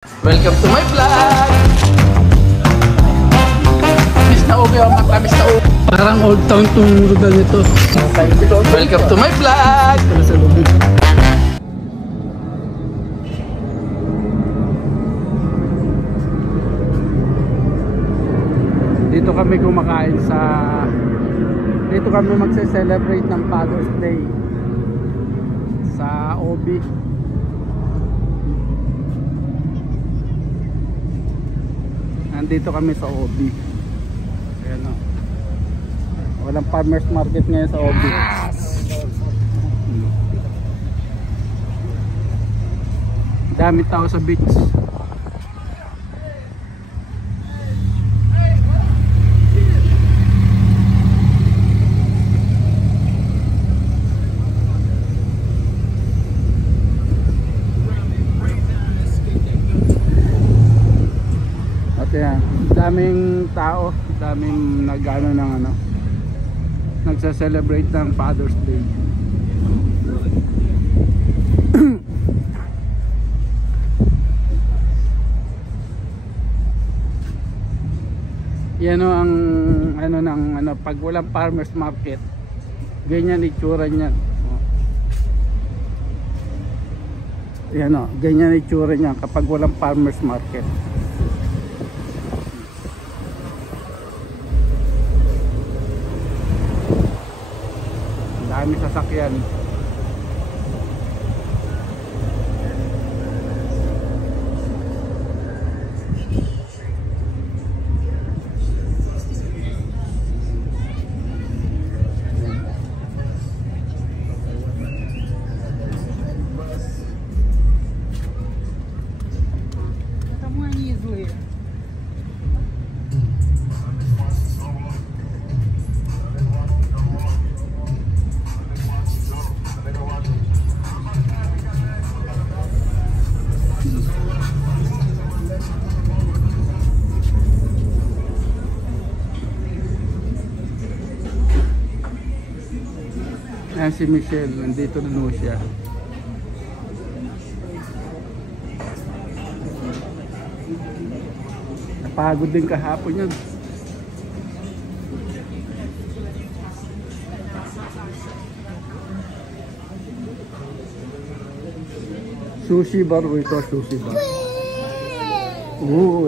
Welcome to my vlog! Miss na ubi ang mata, miss na ubi. Parang old town tong lugar nito. Welcome to my vlog! Dito kami kumakain sa... Dito kami magse-celebrate ng Father's Day sa Obi. Nandito kami sa Obi. Ayan o. Walang farmers market ngayon sa Obi. Dami tao sa beach. Ayan, daming tao, daming nag-ano ng ano, nagsa-celebrate ng Father's Day. Yan o ang ano ng ano, pag walang farmers market, ganyan itsura niyan. Yan o, ganyan itsura niyan kapag walang farmers market. Dami sasakyan. Кому они злые? Ayan si Michelle, nandito na siya. Napagod din kahapon yun. Sushi bar o ito, sushi bar.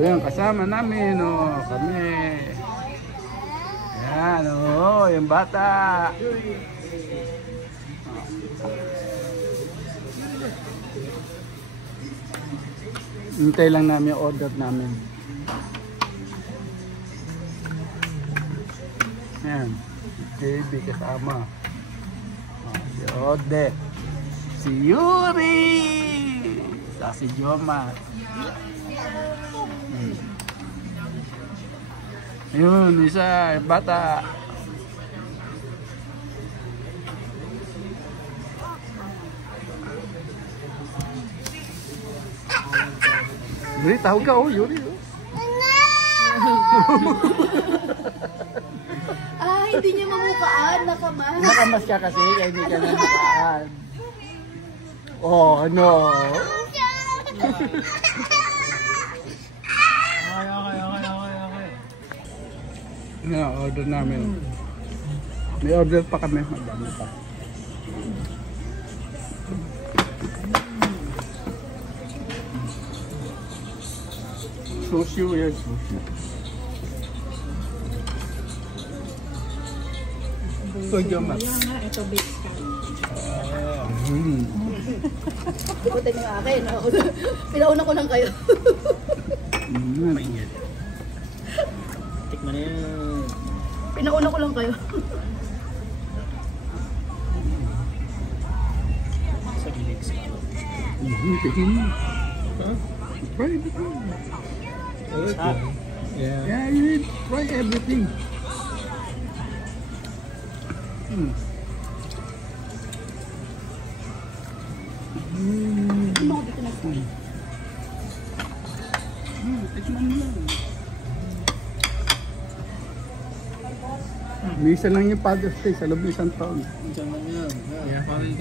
Yan, kasama namin, oh, kami. Yan, oh, yung bata. Hintay lang namin yung order namin. Yan. JB kasama. Si Ode. Si Yuri. Sa si Joma. Yun, isa, bata. Yuri, tawag ka, oh, Yuri. Ah, hindi niya mamukaan, nakamas. Nakamas ka kasi, kaya hindi ka nanakaan. Oh, ano? Okay. Order namin. May order pa kami, madami pa. Sushi, weird sushi. Ito yung mas. Ito base ka. Ikutin yung akin. Pinauna ko lang kayo. Tikman na yan. Pinauna ko lang kayo. Sa gilis ka. Try everything. Yeah, you need to try everything. Misa lang yung Father's Day sa loob ng isang taon. Diyan lang yan. Yeah, parang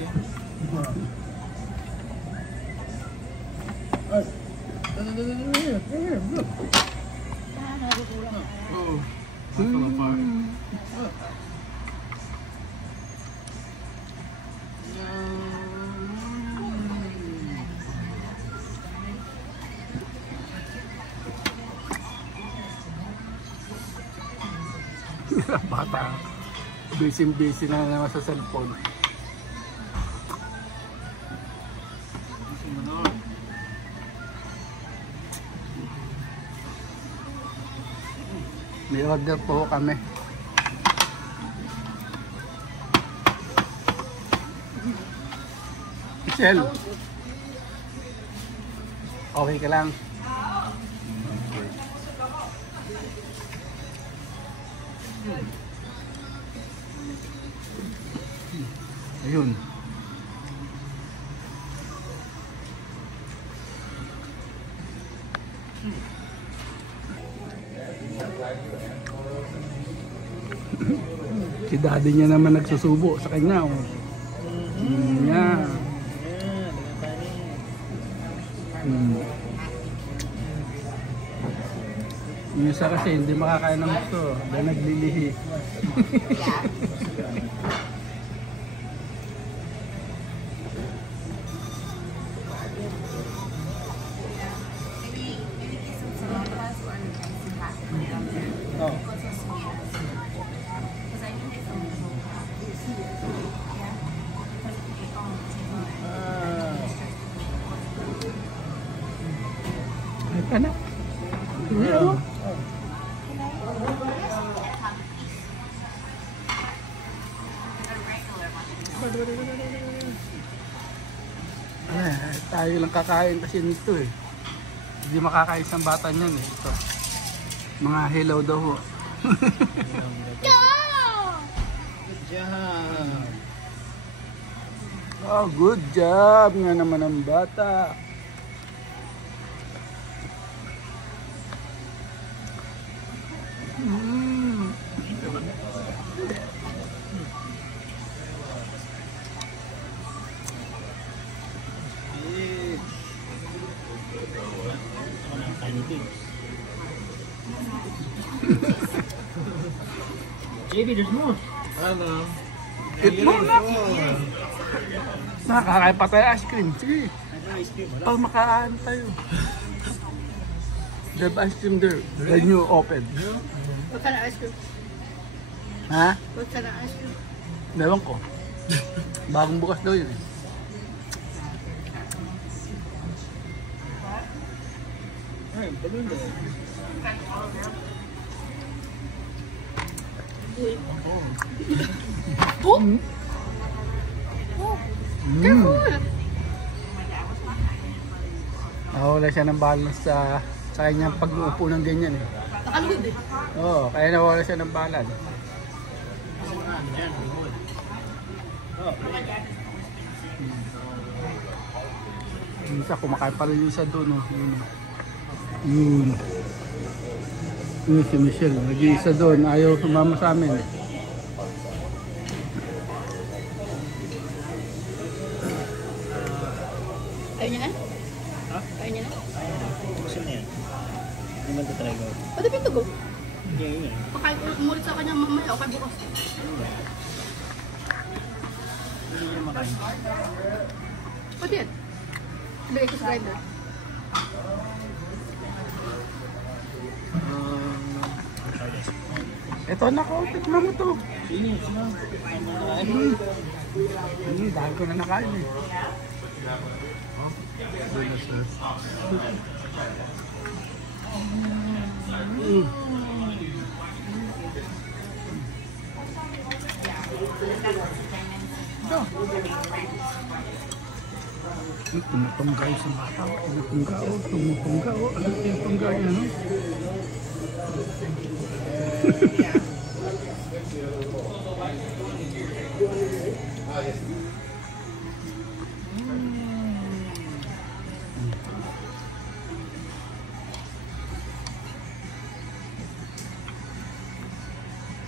Bata. Busy na naman sa cellphone. May order po kami. Michelle. Okay ka lang? Ayun. Si daddy niya naman nagsusubo sa kanya. Oh. Yeah. Yung isa kasi hindi makakain ng gusto dahil naglilihi. Ano? Ano? Tayo lang kakain kasi nito eh. Hindi makakain isang bata niyan eh. Ito. Mga hello daw ho. Good job. Oh, good job nga naman ang bata. JB, there's more. Hello. Eat mo na. Nakakain pa tayo ice cream. Sige. Pag makakaan tayo. They have ice cream there. The new open. What kind of ice cream? Ha? What kind of ice cream? Ewan ko. Bagong bukas daw yun eh. Alright, balloon there. Oh! Careful! Nawala siya ng balance sa kanyang pag-uupo ng ganyan eh. Nakalugod eh. Oo, kaya nawala siya ng balance. Yung isa, kumakain pa rin yung isa doon. Oh. Yun. Yun si Michelle, nag-iisa doon. Ayaw sumama sa amin. Ayaw niya na? Ha? Ayaw niya na? Gusto na yan. Hindi man ito talaga. Pwede pinto go. Hindi yan. Pakain ko umulit sa kanya mamaya o kay bukas. Hindi niya makain. Pwede yan. Ibigay ko sa grinder. Ito na ko, tikman mo to. Sino? Sino? Dahil ko na nakain eh. Tumutungga yung sa bata. Tumutungga o. Tumutungga o. Ano yung tungga yan o?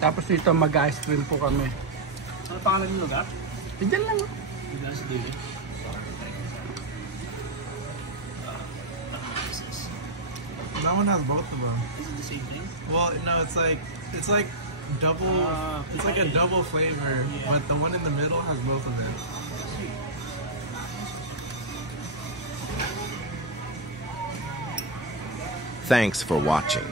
Tapos dito mag-ice cream po kami. Ano pangalan ng lugar? Diyan lang. Lugar sa David. That one has both of them. Is it the same thing? Well, no, it's like double. It's like a double flavor, but the one in the middle has both of them. Thanks for watching.